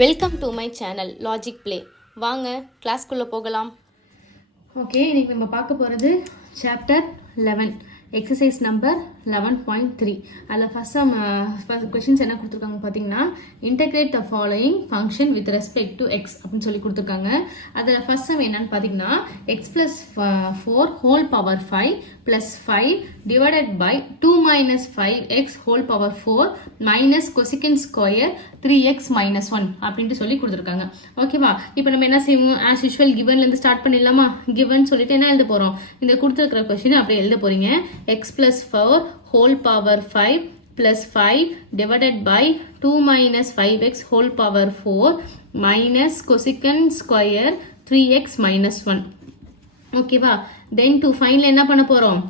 Welcome to my channel logic play. வாங்க கிளாஸ்க்குள்ளே போகலாம். Okay, இன்றைக்கி நம்ம பார்க்க போகிறது சாப்டர் 11 எக்ஸசைஸ் நம்பர் 11.3. அதில் ஃபஸ்ட் கொஷின்ஸ் என்ன கொடுத்துருக்காங்க பார்த்தீங்கன்னா, integrate the following function with respect to x அப்படின்னு சொல்லி கொடுத்துருக்காங்க. அதில் ஃபஸ்ட் சம் என்னன்னு பார்த்தீங்கன்னா, x plus 4 whole power 5 plus 5 divided by 2 minus 5x whole power 4 minus cosecant square 3x minus 1 அப்படின்ட்டு சொல்லி கொடுத்துருக்காங்க. ஓகேவா, இப்போ நம்ம என்ன செய்வோம், ஆஸ் யூஷுவல் கிவன்லேருந்து ஸ்டார்ட் பண்ணிடலாமா? கிவன் சொல்லிட்டு என்ன எழுத போகிறோம், இந்த கொடுத்துருக்கிற கொஸ்டின் அப்படியே எழுத போகிறீங்க. x plus 4 whole power 5 plus 5 divided by 2 minus 5x whole power 4 minus cosecant square 3x minus 1. ஓகேவா, then to find என்ன பண்ண போகிறோம்,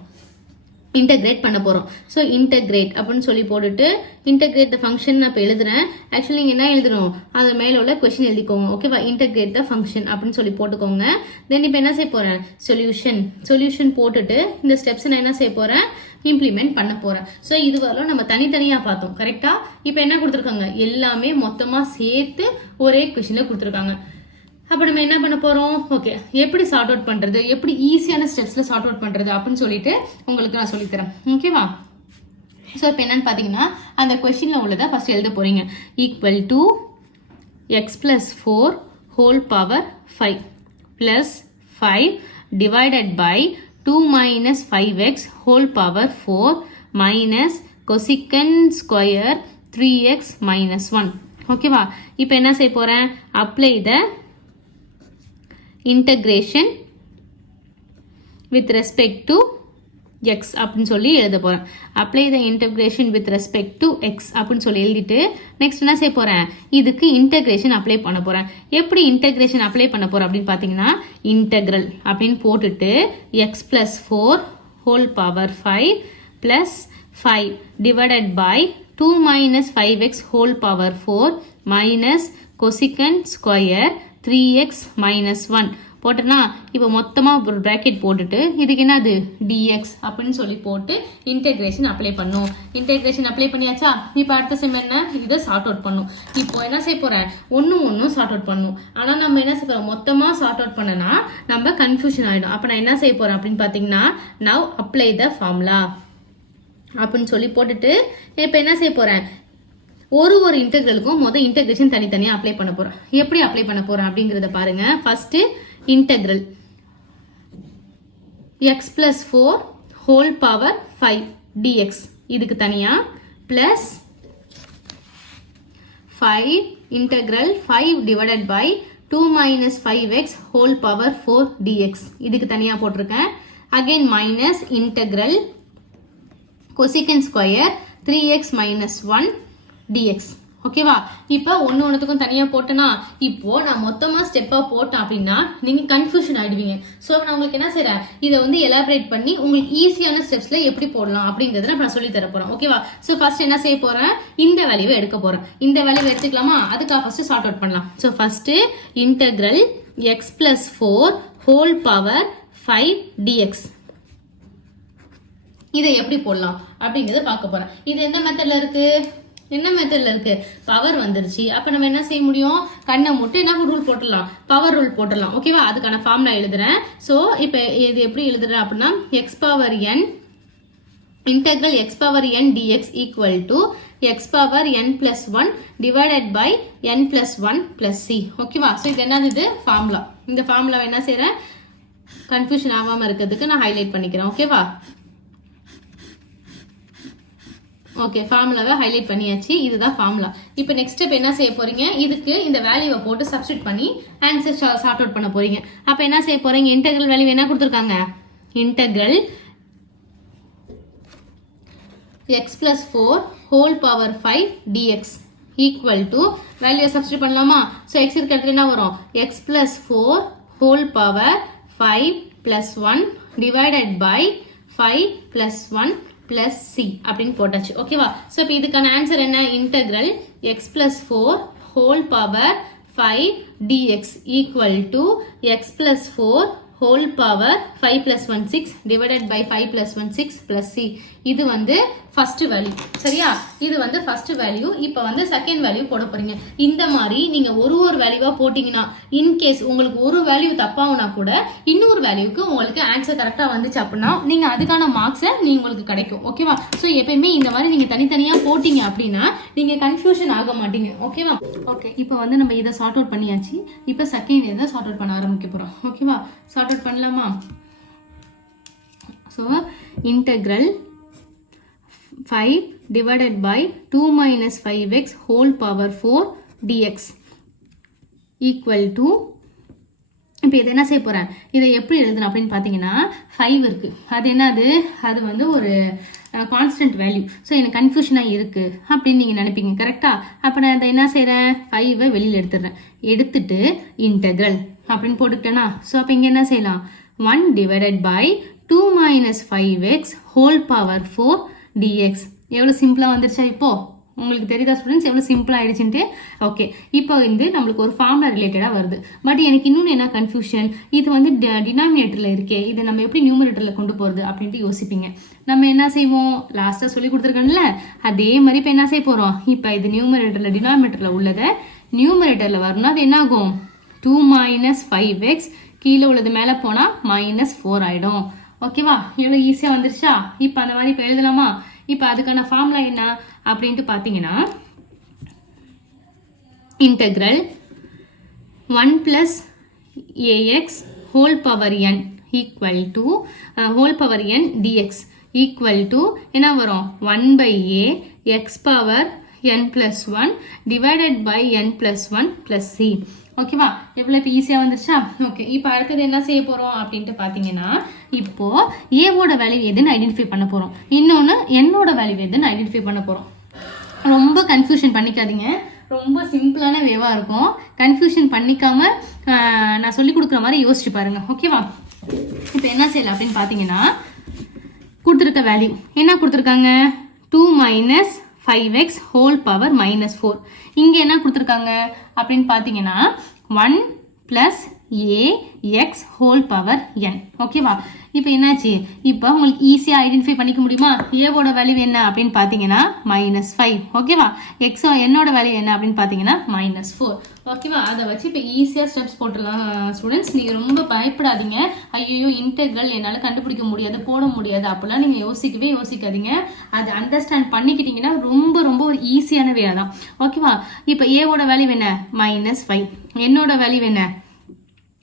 இன்டெகிரேட் பண்ண போகிறோம். ஸோ இன்டெகிரேட் அப்படின்னு சொல்லி போட்டுட்டு இன்டெகிரேட் த ஃபங்க்ஷன் நான் இப்போ எழுதுறேன். ஆக்சுவலி இங்கே என்ன எழுதுறோம், அது மேலே உள்ள கொஸ்டின் எழுதிக்கோங்க. ஓகேவா, இன்டெகிரேட் த ஃபங்க்ஷன் அப்படின்னு சொல்லி போட்டுக்கோங்க. தென் இப்போ என்ன செய்ய போகிறேன், சொல்யூஷன் போட்டுட்டு இந்த ஸ்டெப்ஸ் நான் என்ன செய்ய போகிறேன், இம்ப்ளிமெண்ட் பண்ண போகிறேன். ஸோ இதுவரையும் நம்ம தனித்தனியாக பார்த்தோம். கரெக்டாக இப்போ என்ன கொடுத்துருக்காங்க, எல்லாமே மொத்தமாக சேர்த்து ஒரே கொஸ்டினில் கொடுத்துருக்காங்க. அப்போ நம்ம என்ன பண்ண போகிறோம், ஓகே எப்படி சார்ட் அவுட் பண்ணுறது, எப்படி ஈஸியான ஸ்டெப்ஸில் சார்ட் அவுட் பண்ணுறது அப்படின்னு சொல்லிட்டு உங்களுக்கு நான் சொல்லித்தரேன். ஓகேவா, ஸோ இப்போ என்னன்னு பார்த்தீங்கன்னா, அந்த கொஸ்டினில் உள்ளதை ஃபஸ்ட் எழுத போகிறீங்க. Equal to x plus 4 whole power 5 plus 5 divided by 2 minus 5x whole power 4 minus cosecant square 3x minus 1. ஓகேவா, இப்போ என்ன செய்ய போகிறேன், apply the integration with respect to x அப்படின்னு சொல்லி எழுத போகிறேன். Apply the integration with respect to x அப்படின்னு சொல்லி எழுதிட்டு நெக்ஸ்ட் என்ன செய்ய போகிறேன், இதுக்கு இன்டகிரேஷன் அப்ளை பண்ண போகிறேன். எப்படி இன்டகிரேஷன் அப்ளை பண்ண போகிறேன் அப்படின்னு பார்த்தீங்கன்னா, இன்டகிரல் அப்படின்னு போட்டுட்டு x plus 4 whole power 5 plus 5 divided by 2 minus 5x whole power 4 minus cosecant square 3x minus 1 போட்டேன்னா, இப்போ மொத்தமாக ஒரு ப்ராக்கெட் போட்டுட்டு இதுக்கு என்னது dx அப்படின்னு சொல்லி போட்டு இன்டெகிரேஷன் அப்ளை பண்ணும். இன்டெகிரேஷன் அப்ளை பண்ணியாச்சா, இப்போ அடுத்த செம் என்ன, இதை சார்ட் அவுட் பண்ணும். இப்போ என்ன செய்ய போகிறேன், ஒன்றும் சார்ட் அவுட் பண்ணும். ஆனால் நம்ம என்ன செய்ய போகிறோம், மொத்தமாக சார்ட் அவுட் பண்ணனா நம்ம கன்ஃபியூஷன் ஆகிடும். அப்போ நான் என்ன செய்ய போகிறேன் அப்படின்னு பார்த்தீங்கன்னா, நவ் அப்ளை த ஃபார்முலா அப்படின்னு சொல்லி போட்டுட்டு இப்போ என்ன செய்ய போகிறேன், ஒரு இன்டெகிரலுக்கும் மொதல் இன்டெகிரேஷன் தனித்தனியாக அப்ளை பண்ண போகிறோம். எப்படி அப்ளை பண்ண போகிறேன் அப்படிங்கிறத பாருங்க. First integral x plus 4 whole power 5 dx இதுக்கு தனியாக plus 5 integral 5 divided by 2 minus 5x whole power 4 dx இதுக்கு தனியாக போட்டிருக்கேன். Again minus integral cosecant square 3x minus 1 dx. ஓகேவா, இப்போ ஒன்றுத்துக்கும் தனியாக போட்டேன்னா, இப்போ நான் மொத்தமாக ஸ்டெப்பாக போட்டேன் அப்படின்னா நீங்கள் கன்ஃபியூஷன் ஆகிடுவீங்க. ஸோ நான் உங்களுக்கு என்ன செய்கிறேன், இதை வந்து எலாபரேட் பண்ணி உங்களுக்கு ஈஸியான ஸ்டெப்ஸில் எப்படி போடலாம் அப்படிங்கிறத நான் சொல்லி தர போகிறேன். ஓகேவா, ஸோ ஃபர்ஸ்ட் என்ன செய்ய போகிறேன், இந்த வேல்யூவை எடுக்க போகிறேன். இந்த வேல்யூவை எடுத்துக்கலாமா, அதுக்காக ஃபர்ஸ்ட் சார்ட் அவுட் பண்ணலாம். So first integral x plus 4 whole power 5 dx இதை எப்படி போடலாம் அப்படிங்கிறத பார்க்க போகிறேன். இது எந்த மெத்தடில் இருக்குது, என்ன மெத்தடில் இருக்கு, பவர் வந்துருச்சு. அப்போ நம்ம என்ன செய்ய முடியும், கண்ணை மட்டும் என்ன ரூல் போட்டுடலாம், பவர் ரூல் போட்டுடலாம். ஓகேவா, அதுக்கான ஃபார்ம் நான் எழுதுறேன். ஸோ இப்போ இது எப்படி எழுதுறேன் அப்படின்னா, x power n integral x power n dx equal to x power n plus 1 divided by n plus 1 plus C. ஓகேவா, ஸோ இது என்னது, இது ஃபார்முலா. இந்த ஃபார்முலாவை என்ன செய்யறேன், கன்ஃபியூஷன் ஆகாமல் இருக்கிறதுக்கு நான் ஹைலைட் பண்ணிக்கிறேன். ஓகேவா, ஓகே ஃபார்முலாவை ஹைலைட் பண்ணியாச்சு, இதுதான் ஃபார்முலா. இப்போ நெக்ஸ்ட் ஸ்டெப் என்ன செய்ய போறீங்க, இதுக்கு இந்த வேல்யூவை போட்டு சப்ஸ்டிட் பண்ணி ஆன்சர் சார்ட் அவுட் பண்ண போறீங்க. அப்போ என்ன செய்ய போறீங்க, இன்டெகிரல் வேல்யூ என்ன கொடுத்துருக்காங்க, integral x plus 4 whole power 5 dx equal to வேல்யூவை சப்ஸ்டிட் பண்ணலாமா. ஸோ எக்ஸ் இருக்க இடத்துல என்ன வரும், x plus 4 whole power 5 plus 1 divided by 5 plus 1 plus C அப்படின்னு போட்டாச்சு. ஓகேவா, ஸோ இப்போ இதுக்கான ஆன்சர் என்ன, integral x plus 4 whole power 5 dx equal to x plus 4 whole power 5 plus 1 6 divided by 5 plus 1 6 plus c. இது வந்து ஃபர்ஸ்ட் வேல்யூ. சரியா? இது வந்து ஃபர்ஸ்ட் வேல்யூ. இப்போ வந்து செகண்ட் வேல்யூ போட போறீங்க. இந்த மாதிரி நீங்க ஒரு வேல்யூவா போட்டீங்கன்னா இன்கேஸ் உங்களுக்கு ஒரு வேல்யூ தப்பாகுனா கூட இன்னொரு வேல்யூக்கு உங்களுக்கு ஆன்சர் கரெக்டா வந்துச்சு அப்படின்னா நீங்க அதுக்கான மார்க்ஸை உங்களுக்கு கிடைக்கும். ஓகேவா? ஸோ எப்பயுமே இந்த மாதிரி நீங்க தனித்தனியா போட்டீங்க அப்படின்னா நீங்க கன்ஃபியூஷன் ஆக மாட்டீங்க. ஓகேவா? ஓகே, இப்போ வந்து நம்ம இதை சார்ட் அவுட் பண்ணியாச்சு. இப்போ செகண்ட் இதை சார்ட் அவுட் பண்ண ஆரம்பிக்க போறோம். ஓகேவா? சார்ட் அவுட் பண்ணலாமா? So integral 5 divided by 2 minus 5x whole power 4 dx equal to, இப்போ இதை என்ன செய்ய போகிறேன், இதை எப்படி எழுதணும் அப்படின்னு பார்த்தீங்கன்னா 5 இருக்குது, அது என்னது, அது வந்து ஒரு கான்ஸ்டன்ட் வேல்யூ. ஸோ எனக்கு கன்ஃபியூஷனாக இருக்குது அப்படின்னு நீங்கள் நினைப்பீங்க. கரெக்டாக? அப்போ நான் அதை என்ன செய்கிறேன், 5 வெளியில் எடுத்துட்டு இன்டெக்ரல் அப்படின்னு போட்டுக்கிட்டேன்னா, ஸோ அப்போ இங்கே என்ன செய்யலாம், 1 divided by 2 minus 5x whole power 4 dx. எவ்வளோ சிம்பிளாக வந்துருச்சா? இப்போ உங்களுக்கு தெரியுதா ஸ்டூடெண்ட்ஸ் எவ்வளோ சிம்பிளாக ஆயிடுச்சுன்ட்டு? ஓகே, இப்போ வந்து நம்மளுக்கு ஒரு ஃபார்முலா ரிலேட்டடாக வருது. பட் எனக்கு இன்னொன்று என்ன கன்ஃபியூஷன், இது வந்து டினாமினேட்டரில் இருக்கே, இதை நம்ம எப்படி நியூமரேட்டரில் கொண்டு போகிறது அப்படின்ட்டு யோசிப்பீங்க. நம்ம என்ன செய்வோம், லாஸ்ட்டாக சொல்லி கொடுத்துருக்கோம்ல, அதே மாதிரி இப்போ என்ன செய்ய போகிறோம், இப்போ இது நியூமரேட்டரில் டினாமினேட்டரில் உள்ளதை நியூமரேட்டரில் வரணும். அது என்ன ஆகும், 2 minus 5x கீழே உள்ளது மேலே போனால் -4 ஆகிடும். ஓகேவா? எவ்வளோ ஈஸியாக வந்துருச்சா? இப்போ அந்த மாதிரி இப்போ எழுதலாமா? இப்போ அதுக்கான ஃபார்முலா என்ன அப்படின்ட்டு பார்த்தீங்கன்னா, integral 1 plus ax whole power n equal to whole power n dx equal to என்ன வரும், 1 by a x power n plus 1 divided by n plus 1 plus c. ஓகேவா? எவ்வளோ இப்போ ஈஸியாக வந்துருச்சா? ஓகே, இப்போ அடுத்தது என்ன செய்ய போகிறோம் அப்படின்ட்டு பார்த்தீங்கன்னா, இப்போ ஏவோட வேல்யூ எதுன்னு ஐடென்டிஃபை பண்ண போகிறோம், இன்னொன்று என்னோட வேல்யூ எதுன்னு ஐடென்டிஃபை பண்ண போகிறோம். ரொம்ப கன்ஃபியூஷன் பண்ணிக்காதீங்க, ரொம்ப சிம்பிளான வேவாக இருக்கும். கன்ஃபியூஷன் பண்ணிக்காம நான் சொல்லி கொடுக்குற மாதிரி யோசிச்சு பாருங்க. ஓகேவா? இப்போ என்ன செய்யலாம் அப்படின்னு பார்த்தீங்கன்னா, கொடுத்துருக்க வேல்யூ என்ன கொடுத்துருக்காங்க, 2 minus 5x whole power -4. இங்கே என்ன கொடுத்துருக்காங்க அப்படின்னு பார்த்தீங்கன்னா 1 plus ax whole power n. ஓகேவா? இப்போ என்னாச்சு, இப்போ உங்களுக்கு ஈஸியாக ஐடென்டிஃபை பண்ணிக்க முடியுமா, ஏவோட வேல்யூ என்ன அப்படின்னு பார்த்தீங்கன்னா -5. ஓகேவா? எக்ஸோ என்னோட வேல்யூ என்ன அப்படின்னு பார்த்தீங்கன்னா -4. ஓகேவா? அதை வச்சு இப்போ ஈஸியாக ஸ்டெப்ஸ் போட்டுடலாம். ஸ்டூடெண்ட்ஸ் நீங்கள் ரொம்ப பயப்படாதீங்க, ஐயோ இன்டெக்ரல் என்னால் கண்டுபிடிக்க முடியாது, போட முடியாது அப்படிலாம் நீங்கள் யோசிக்காதீங்க. அதை அண்டர்ஸ்டாண்ட் பண்ணிக்கிட்டீங்கன்னா ரொம்ப ரொம்ப ஒரு ஈஸியான வேலை தான். ஓகேவா? இப்போ ஏவோட வேல்யூ என்ன, -5. என்னோட வேல்யூ என்ன,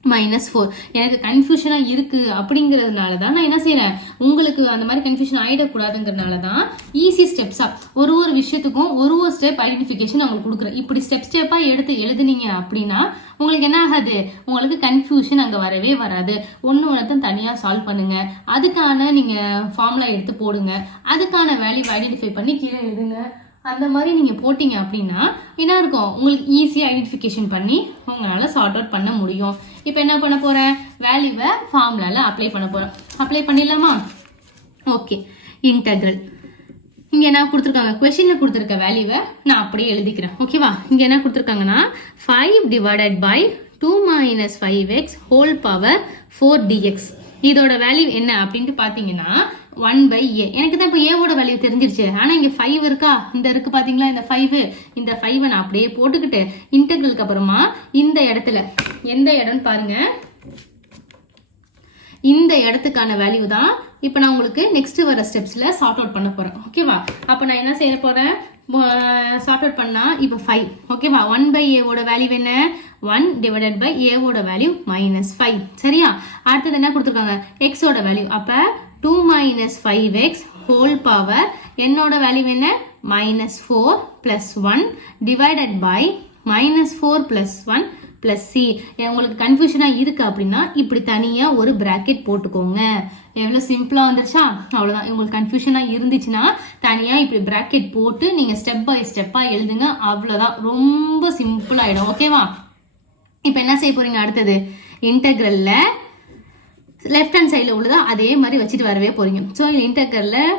-4. எனக்கு கன்ஃபியூஷனாக இருக்குது அப்படிங்கிறதுனால தான் நான் என்ன செய்கிறேன், உங்களுக்கு அந்த மாதிரி கன்ஃபியூஷன் ஆகிடக்கூடாதுங்கிறதுனால தான் ஈஸி ஸ்டெப்ஸாக ஒரு விஷயத்துக்கும் ஒரு ஸ்டெப் ஐடென்டிஃபிகேஷன் உங்களுக்கு கொடுக்குறேன். இப்படி ஸ்டெப்பாக எடுத்து எழுதுனீங்க அப்படின்னா உங்களுக்கு என்ன ஆகாது, உங்களுக்கு கன்ஃபியூஷன் அங்கே வரவே வராது. ஒன்று தனியாக சால்வ் பண்ணுங்க, அதுக்கான நீங்கள் ஃபார்முலா எடுத்து போடுங்க, அதுக்கான வேல்யூ ஐடென்டிஃபை பண்ணி கீழே எழுதுங்க. அந்த மாதிரி நீங்கள் போட்டிங்க அப்படின்னா என்ன இருக்கும், உங்களுக்கு ஈஸியாக ஐடென்டிஃபிகேஷன் பண்ணி உங்களால் சார்ட் அவுட் பண்ண முடியும். இப்போ என்ன பண்ண போகிறேன், வேல்யூவை ஃபார்முலாவில் அப்ளை பண்ண போகிறேன். அப்ளை பண்ணிடலாமா? ஓகே, இன்டெக்ரல் இங்கே என்ன கொடுத்துருக்காங்க, கொஸ்டினில் கொடுத்துருக்க வேல்யூவை நான் அப்படியே எழுதிக்கிறேன். ஓகேவா? இங்கே என்ன கொடுத்துருக்காங்கன்னா 5 divided by 2 minus 5x whole power 4 dx. இதோட வேல்யூ என்ன அப்படின்ட்டு பார்த்தீங்கன்னா 1 by a. எனக்கு தான் இப்போ ஏவோட வேல்யூ தெரிஞ்சிருச்சு, ஆனால் இங்கே 5 இருக்கா, இந்த இருக்கு பார்த்தீங்களா, இந்த 5 நான் அப்படியே போட்டுக்கிட்டு இன்டெக்ரலுக்கு அப்புறமா இந்த இடத்துல எந்த இடம்னு பாருங்க, இந்த இடத்துக்கான வேல்யூ தான் இப்போ நான் உங்களுக்கு நெக்ஸ்ட் வர ஸ்டெப்ஸில் சார்ட் அவுட் பண்ண போகிறேன். ஓகேவா? அப்போ நான் என்ன செய்ய போகிறேன், சார்ட் அவுட் பண்ணால் இப்போ 5. ஓகேவா? 1 by ஏவோட வேல்யூ என்ன, 1 divided by ஏவோட வேல்யூ -5. சரியா? அடுத்தது என்ன கொடுத்துருக்காங்க, எக்ஸோட வேல்யூ, அப்போ 2 minus 5x whole power என்னோட வேல்யூ என்ன, -4 plus 1 divided by -4 plus 1 plus c. உங்களுக்கு கன்ஃபியூஷனாக இருக்குது அப்படின்னா இப்படி தனியாக ஒரு பிராக்கெட் போட்டுக்கோங்க. எவ்வளோ சிம்பிளாக வந்துருச்சா? அவ்வளோதான். உங்களுக்கு கன்ஃபியூஷனாக இருந்துச்சுன்னா தனியாக இப்படி பிராக்கெட் போட்டு நீங்கள் ஸ்டெப் பை ஸ்டெப்பாக எழுதுங்க. அவ்வளோதான், ரொம்ப சிம்பிளாகிடும். ஓகேவா? இப்போ என்ன செய்ய போகிறீங்க, அடுத்தது இன்டெக்ரலில் லெஃப்ட் ஹேண்ட் சைடில் உள்ளதா அதே மாதிரி வச்சுட்டு வரவே போகிறீங்க. ஸோ இன்டெக்ரலில்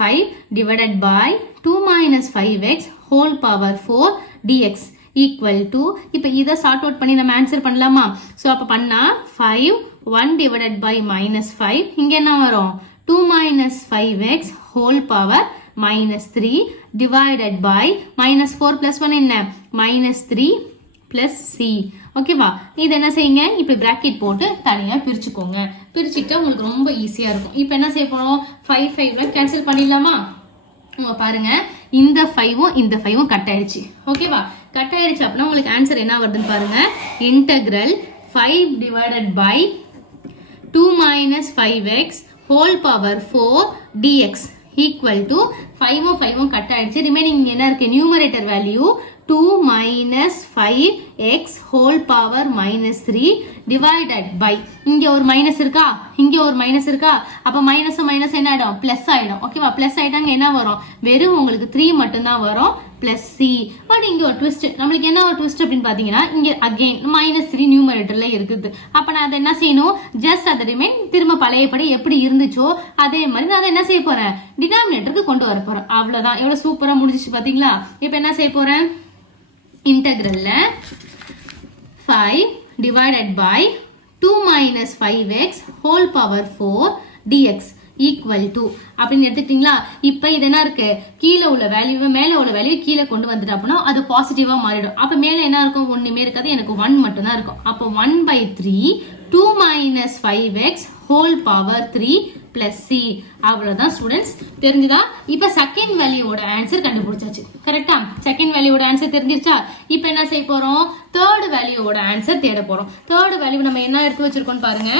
5 divided by 2 minus 5x whole power 4 dx equal to, இப்போ இதை சார்ட் அவுட் பண்ணி நம்ம ஆன்சர் பண்ணலாமா? ஸோ அப்போ பண்ணால் 5 1 divided by -5, இங்கே என்ன வரும் 2 minus 5x whole power minus 3 divided by minus 4 plus 1 என்ன minus 3 plus c. ஓகேவா, இது என்ன செய்யுங்க, இப்போ bracket போட்டு தனியாக பிரிச்சுக்கோங்க. பிரிச்சுக்கிட்டா உங்களுக்கு ரொம்ப ஈஸியாக இருக்கும். இப்போ என்ன செய்ய போகிறோம், 5 5 கேன்சல் பண்ணிடலாமா? பாருங்க, இந்த 5ம் இந்த 5ம் கட் ஆயிடுச்சு. ஓகேவா, கட் ஆயிடுச்சு அப்படின்னா உங்களுக்கு ஆன்சர் என்ன வருதுன்னு பாருங்க. Integral 5 divided by 2 minus 5x whole power 4 dx equal to 5ம் 5ம் cut ஆயிடுச்சு. ரிமைனிங் என்ன இருக்கு, numerator value 2 minus 5x whole power minus 3 divided by, இங்க ஒரு மைனஸ் இருக்கா, இங்க ஒரு மைனஸ் இருக்கா, அப்ப மைனஸ் மைனஸ் என்ன ஆயிடும், பிளஸ் ஆயிடும். ஓகேவா, பிளஸ் ஆயிட்டாங்க என்ன வரும், வெறும் உங்களுக்கு 3 மட்டும் தான் வரும், பிளஸ் சி. பட் இங்க ஒரு ட்விஸ்ட், நம்மளுக்கு என்ன ஒரு ட்விஸ்ட் அப்படின்னு பாத்தீங்கன்னா, இங்க அகைன் மைனஸ் 3 நியூமரேட்டர்ல இருக்குது. அப்ப நான் அதை என்ன செய்யணும், ஜஸ்ட் அதை ரிமைன் திரும்ப பழையபடி எப்படி இருந்துச்சோ அதே மாதிரி நான் அதை என்ன செய்ய போறேன், டினாமினேட்டருக்கு கொண்டு வர போறேன். அவ்வளவுதான், எவ்வளவு சூப்பரா முடிஞ்சிச்சு பாத்தீங்களா. இப்ப என்ன செய்ய போறேன், இன்டெக்ரல்ல 5 divided by 2 minus 5x whole power 4 dx equal to அப்படின்னு எடுத்துக்கிட்டீங்களா. இப்போ இது என்ன இருக்கு, கீழே உள்ள வேல்யூவை மேலே உள்ள வேல்யூ கீழே கொண்டு வந்துட்டு அப்படின்னா அது பாசிட்டிவா மாறிடும். அப்போ மேலே என்ன இருக்கும், ஒண்ணுமே இருக்காது, எனக்கு 1 மட்டும் தான் இருக்கும். அப்போ 1/3 2 minus 5x whole power 3 plus c. அவ்வளவுதான் ஸ்டூடெண்ட்ஸ், தெரிஞ்சுதா? இப்போ செகண்ட் வேல்யூவோட ஆன்சர் கண்டுபிடிச்சாச்சு. கரெக்டா, செகண்ட் வேல்யூவோட ஆன்சர் தெரிஞ்சிருச்சா? இப்போ என்ன செய்ய போறோம், தேர்ட் வேல்யூவோட ஆன்சர் தேட போறோம். தேர்ட் வேல்யூ நம்ம என்ன எடுத்து வச்சிருக்கோம் பாருங்க.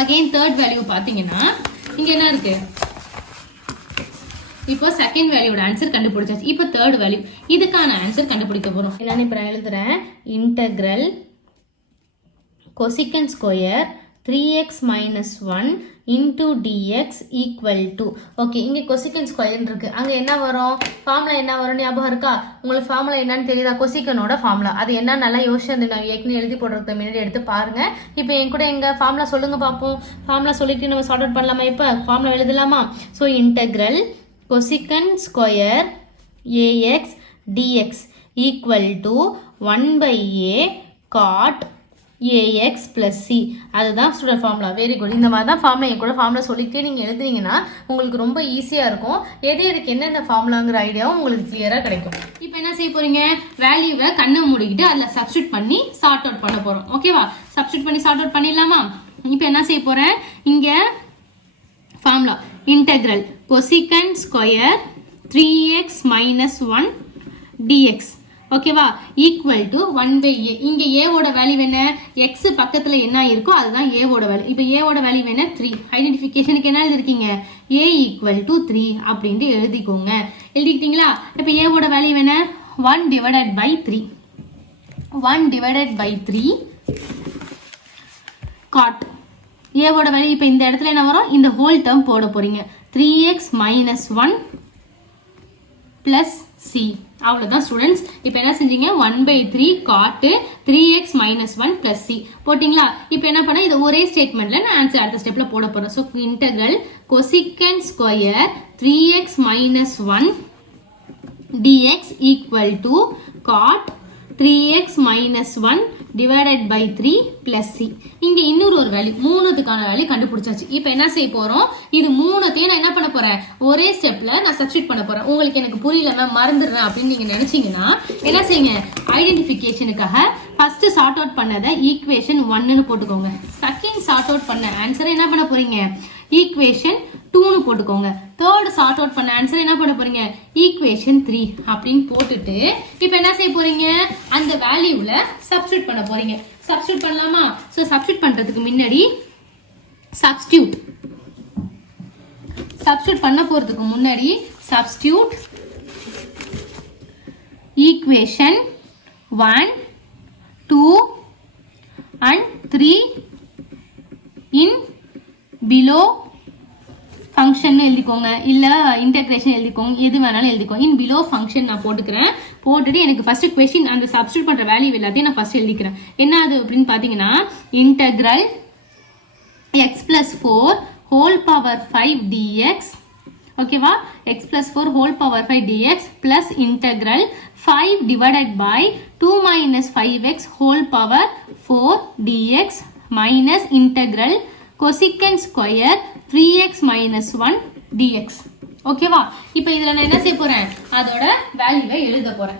அகைன் தேர்ட் வேல்யூ பாத்தீங்கன்னா இங்க என்ன இருக்கு, இப்போ செகண்ட் வேல்யூவோட ஆன்சர் கண்டுபிடிச்சாச்சு. இப்போ தேர்ட் வேல்யூ, இதுக்கான ஆன்சர் கண்டுபிடிக்க போறோம். என்னன்னு இப்போ நான் எழுதுறேன், integral cosecant square 3x minus 1 into dx equal to. Okay, இங்க cosecant ஸ்கொயர் இருக்கு, அங்க என்ன வரும், ஃபார்முலா என்ன வரும் ஞாபகம் இருக்கா? உங்களுக்கு ஃபார்முலா என்னன்னு தெரியுதா, cosecantோட ஃபார்முலா. அது என்ன நல்லா யோசிச்சு அந்த நான் ஏற்கனவே எழுதி போடுறதுக்கு முன்னாடி எடுத்து பாருங்க. இப்போ என் கூட எங்க ஃபார்முலா சொல்லுங்க பாப்போம். ஃபார்முலா சொல்லிட்டு நம்ம சார்ட் அவுட் பண்ணலாமா? இப்போ ஃபார்முலா எழுதலாமா? So integral cosecant square ax dx equal to 1/a cot ax plus c. அதுதான் ஸ்டூடெண்ட் ஃபார்முலா. Very good. இந்த மாதிரி தான் ஃபார்முலா என் கூட ஃபார்முலா சொல்லிக்கிட்டே நீங்கள் எழுதுனீங்கன்னா உங்களுக்கு ரொம்ப ஈஸியாக இருக்கும். எதுக்கு என்னென்ன ஃபார்முலாங்கிற ஐடியாவும் உங்களுக்கு கிளியராக கிடைக்கும். இப்போ என்ன செய்ய போறீங்க, வேல்யூவை கண்ணை மூடிக்கிட்டு அதில் சப்ஸ்டியூட் பண்ணி சார்ட் அவுட் பண்ண போகிறோம். ஓகேவா, சப்ஸ்டியூட் பண்ணி சார்ட் அவுட் பண்ணிடலாமா? இப்போ என்ன செய்ய போகிறேன், இங்கே formula integral cosecant square 3x minus 1 dx. ஓகேவா, ஈக்குவல் டு 1/a. இங்க a ஓட வேல்யூ என்ன, x பக்கத்துல என்ன இருக்கோ அதுதான் a ஓட வேல்யூ. இப்போ a ஓட வேல்யூ என்ன, 3. ஐடென்டிஃபிகேஷனுக்கு என்ன எழுதிருக்கீங்க, a equal to 3 அப்படின்ட்டு எழுதிக்கோங்க. எழுதிக்கிட்டீங்களா? இப்போ a ஓட வேல்யூ என்ன, 1 divided by 3. 1 divided by 3 cot a ஓட வேல்யூ. இப்போ இந்த இடத்துல என்ன வரும், இந்த ஹோல் டேர்ம் போட போறீங்க. 3x minus 1 plus c. அவ்வளவுதான் ஸ்டூடெண்ட்ஸ். இப்போ என்ன செஞ்சீங்க, 1/3 cot 3x minus 1 plus c போட்டிங்களா? இப்போ என்ன பண்ண, இது ஒரே ஸ்டேட்மெண்ட்ல நான் ஆன்சர் அடுத்த ஸ்டெப்ல போட போறேன். So integral cosecant square 3x minus 1 dx equal to cot 3x minus 1 divided by 3 plus c. இங்க இன்னொரு ஒரு வேல்யூ, மூணுத்துக்கான வேல்யூ கண்டுபிடிச்சாச்சு. இப்போ என்ன செய்ய போறோம், இது மூணுத்தையும் நான் என்ன பண்ண போறேன், ஒரே ஸ்டெப்ல நான் சப்ஸ்டியூட் பண்ண போறேன். உங்களுக்கு எனக்கு புரியல மறந்துடுறேன் அப்படின்னு நீங்க நினைச்சீங்கன்னா என்ன செய்யுங்க, ஐடென்டிஃபிகேஷனுக்காக ஃபர்ஸ்ட் சார்ட் அவுட் பண்ணதை ஈக்குவேஷன் 1ன்னு போட்டுக்கோங்க. செகண்ட் சார்ட் அவுட் பண்ண ஆன்சரை என்ன பண்ண போறீங்க, ஈக்குவேஷன் 2ன்னு போட்டுக்கோங்க. தேர்ட் சார்ட் அவுட் பண்ண ஆன்சர் என்ன பண்ண போறீங்க, ஈக்குவேஷன் 3 அப்படின்னு போட்டுட்டு இப்போ என்ன செய்ய போறீங்க, அந்த வேல்யூல சப்ஸ்டியூட் பண்ண போறீங்க. சப்ஸ்டியூட் பண்ணலாமா? சோ சப்ஸ்டியூட் பண்றதுக்கு முன்னாடி சப்ஸ்டியூட் பண்ண போறதுக்கு முன்னாடி substitute equation 1 2 and 3 in below function எழுதிக்கோங்க, இல்ல இன்டெகிரேஷன் எழுதிக்கோங்க, எது வேணாலும் எழுதிக்கோங்க. இன் பிலோ ஃபங்க்ஷன் நான் போட்டுக்கிறேன். போட்டுட்டு எனக்கு ஃபர்ஸ்ட் கொஸ்டின் அந்த சப்ஸ்டியூட் பண்ற வேல்யூ எல்லாத்தையும் நான் ஃபர்ஸ்ட் எழுதிக்கிறேன். என்ன அது அப்படின்னு பாத்தீங்கன்னா, integral x plus 4 whole power 5 dx. ஓகேவா, x plus 4 whole power 5 dx plus integral 5 divided by 2 minus 5x whole power 4 dx minus integral cosecant square 3x minus 1 dx. ஓகேவா? இப்போ இதில் நான் என்ன செய்ய போகிறேன், அதோட வேல்யூவை எழுத போகிறேன்.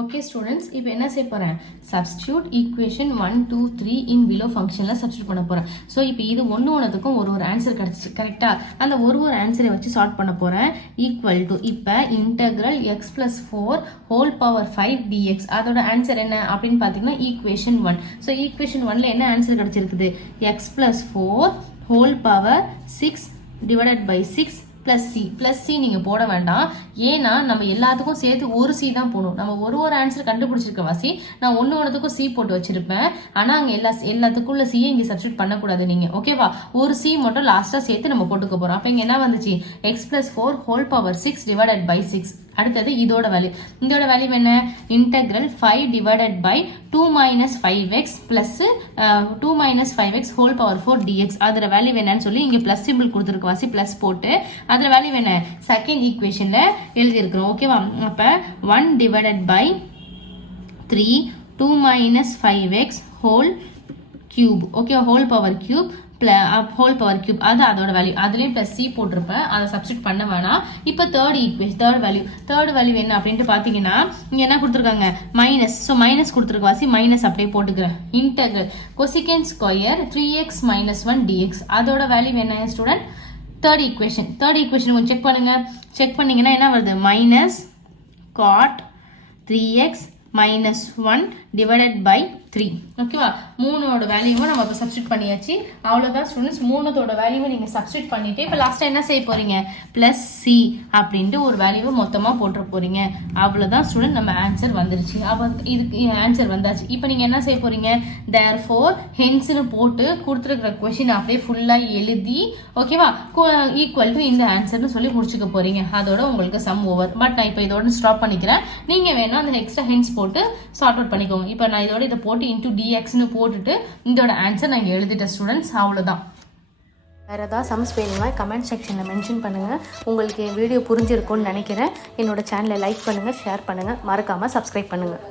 ஓகே ஸ்டூடெண்ட்ஸ், இப்போ என்ன செய்ய போகிறேன், சப்ஸ்டியூட் ஈக்குவேஷன் 1 2 3 இன் பிலோ ஃபங்க்ஷனில் சப்ஸ்டியூட் பண்ண போகிறேன். ஸோ இப்போ இது ஒன்றுத்துக்கும் ஒரு ஆன்சர் கிடச்சிச்சு கரெக்டாக. அந்த ஒரு ஆன்சரை வச்சு சால்வ் பண்ண போகிறேன். ஈக்குவல் டு இப்போ integral X plus 4 whole power 5 dx. அதோட ஆன்சர் என்ன அப்படின்னு பார்த்தீங்கன்னா ஈக்குவேஷன் 1. ஸோ ஈக்குவேஷன் 1ல என்ன ஆன்சர் கிடச்சிருக்குது, x plus 4 whole power 6 divided by 6 plus C நீங்கள் போட வேண்டாம். ஏன்னா நம்ம எல்லாத்துக்கும் சேர்த்து ஒரு சி தான் போடணும். நம்ம ஒரு ஆன்சர் கண்டுபிடிச்சிருக்க வாசி நான் ஒன்றுத்துக்கும் சி போட்டு வச்சிருப்பேன். ஆனால் அங்கே எல்லாத்துக்குள்ள சியை இங்கே சப்ஸ்டியூட் பண்ணக்கூடாது நீங்கள். ஓகேவா? ஒரு சி மட்டும் லாஸ்ட்டாக சேர்த்து நம்ம போட்டுக்க போகிறோம். அப்போ இங்கே என்ன வந்துச்சு, x plus 4 whole power 6 divided by 6. அடுத்தது இதோட வேல்யூ என்ன, integral 5 divided by 2 minus 5x plus 2 minus 5x whole power 4 dx. அதோட வேல்யூ என்னன்னு சொல்லி இங்கே பிளஸ் சிம்பிள் கொடுத்துருக்கு வாசி, பிளஸ் போட்டு அதோட வேல்யூ என்ன செகண்ட் ஈக்குவேஷன்ல எழுதியிருக்கிறோம். ஓகேவா? அப்போ 1 divided by 3 2 minus 5x whole cube. Okay, whole power cube whole power cube. அது அதோட வேல்யூ, அதுலேயும் பிளஸ் சி போட்டிருப்பேன், அதை சப்ஸ்டியூட் பண்ண வேணாம். இப்போ தேர்ட் வேல்யூ என்ன அப்படின்ட்டு பார்த்தீங்கன்னா இங்கே என்ன கொடுத்துருக்காங்க, மைனஸ். ஸோ மைனஸ் கொடுத்துருக்க வாசி, மைனஸ் அப்படியே போட்டுக்கிறேன். Integral cosecant square 3x minus 1 dx. அதோட வேல்யூ என்ன ஸ்டூடெண்ட், தேர்ட் ஈக்குவேஷன் கொஞ்சம் செக் பண்ணீங்கன்னா என்ன வருது, minus cot 3x minus 1 divided by 3. ஓகேவா? மூணோட வேல்யூவும் நம்ம இப்போ சப்ஸ்டியூட் பண்ணியாச்சு. அவ்வளோதான் ஸ்டூடெண்ட்ஸ், மூணோட வேல்யூவை நீங்கள் சப்ஸ்டியூட் பண்ணிட்டு இப்போ லாஸ்ட்டாக என்ன செய்ய போறீங்க, பிளஸ் சி அப்படின்ட்டு ஒரு வேல்யூவை மொத்தமாக போட்டுற போறீங்க. அவ்வளோதான் ஸ்டூடெண்ட், நம்ம ஆன்சர் வந்துருச்சு. அப்போ இதுக்கு ஆன்சர் வந்தாச்சு. இப்போ நீங்கள் என்ன செய்ய போறீங்க, தேர்ஃபோர் ஹென்ஸ்னு போட்டு கொடுத்துருக்கிற கொஷின் அப்படியே ஃபுல்லாக எழுதி, ஓகேவா, ஈக்குவல் டு இந்த ஆன்சர்னு சொல்லி முடிச்சுக்க போறீங்க. அதோட உங்களுக்கு சம் ஓவர். பட் நான் இப்போ இதோட ஸ்டாப் பண்ணிக்கிறேன். நீங்கள் வேணும் அந்த எக்ஸ்ட்ரா ஹென்ஸ் போட்டு சார்ட் அவுட் பண்ணிக்கோங்க. இப்போ நான் இதோட இதை போட்டு இன்டூ டிஎக்ஸ்னு போட்டுட்டு இதோட ஆன்சர் நான் இங்கே எழுதிட்டேன் ஸ்டூடெண்ட்ஸ். அவ்வளோதான். வேறு ஏதாவது சம்ஸ் வேணுமா கமெண்ட் செக்ஷனில் மென்ஷன் பண்ணுங்கள். உங்களுக்கு வீடியோ புரிஞ்சிருக்கும்னு நினைக்கிறேன். என்னோட சேனலை லைக் பண்ணுங்கள், ஷேர் பண்ணுங்கள், மறக்காமல் சப்ஸ்கிரைப் பண்ணுங்கள்.